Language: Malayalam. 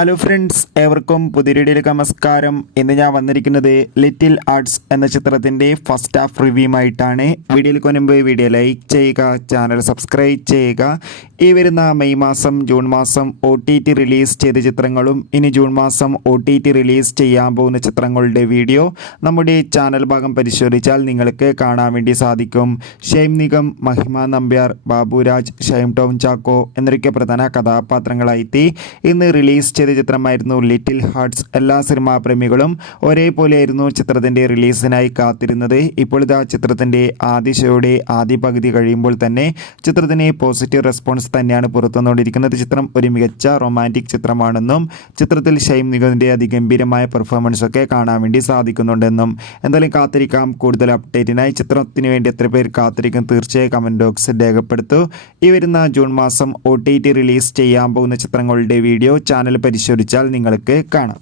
ഹലോ ഫ്രണ്ട്സ്, ഏവർക്കും പുതിയ വീഡിയോയിലേക്ക് നമസ്കാരം. ഇന്ന് ഞാൻ വന്നിരിക്കുന്നത് ലിറ്റിൽ ആർട്സ് എന്ന ചിത്രത്തിൻ്റെ ഫസ്റ്റ് ഹാഫ് റിവ്യൂമായിട്ടാണ്. വീഡിയോയിലേക്ക് മുൻപ് വീഡിയോ ലൈക്ക് ചെയ്യുക, ചാനൽ സബ്സ്ക്രൈബ് ചെയ്യുക. ഈ വരുന്ന മെയ് മാസം ജൂൺ മാസം OTT റിലീസ് ചെയ്ത ചിത്രങ്ങളും ഇനി ജൂൺ മാസം OTT റിലീസ് ചെയ്യാൻ പോകുന്ന ചിത്രങ്ങളുടെ വീഡിയോ നമ്മുടെ ചാനൽ ഭാഗം പരിശോധിച്ചാൽ നിങ്ങൾക്ക് കാണാൻ വേണ്ടി സാധിക്കും. ഷൈം നിഗം, മഹിമ നമ്പ്യാർ, ബാബുരാജ്, ഷൈം ടോം ചാക്കോ എന്നൊക്കെ പ്രധാന കഥാപാത്രങ്ങളായി ഇന്ന് റിലീസ് ചെയ്ത ചിത്രമായിരുന്നു ലിറ്റിൽ ഹാർട്സ്. എല്ലാ സിനിമാ പ്രേമികളും ഒരേപോലെയായിരുന്നു ചിത്രത്തിൻ്റെ റിലീസിനായി കാത്തിരുന്നത്. ഇപ്പോൾ ഇതാ ചിത്രത്തിൻ്റെ ആദ്യ ഷോയുടെ ആദ്യ പകുതി കഴിയുമ്പോൾ തന്നെ ചിത്രത്തിന് പോസിറ്റീവ് റെസ്പോൺസ് തന്നെയാണ് പുറത്തുവന്നുകൊണ്ടിരിക്കുന്നത്. ചിത്രം ഒരു മികച്ച റൊമാൻറ്റിക് ചിത്രമാണെന്നും ചിത്രത്തിൽ ഷൈം നിഗമിൻ്റെ അതിഗംഭീരമായ പെർഫോമൻസ് ഒക്കെ കാണാൻ വേണ്ടി സാധിക്കുന്നുണ്ടെന്നും. എന്തായാലും കാത്തിരിക്കാം. കൂടുതൽ അപ്ഡേറ്റിനായി ചിത്രത്തിന് വേണ്ടി എത്ര പേർ കാത്തിരിക്കും തീർച്ചയായും കമൻറ്റ് ബോക്സിൽ രേഖപ്പെടുത്തൂ. ഈ വരുന്ന ജൂൺ മാസം OTT റിലീസ് ചെയ്യാൻ പോകുന്ന ചിത്രങ്ങളുടെ വീഡിയോ ചാനൽ പരിശോധിച്ചാൽ നിങ്ങൾക്ക് കാണാം.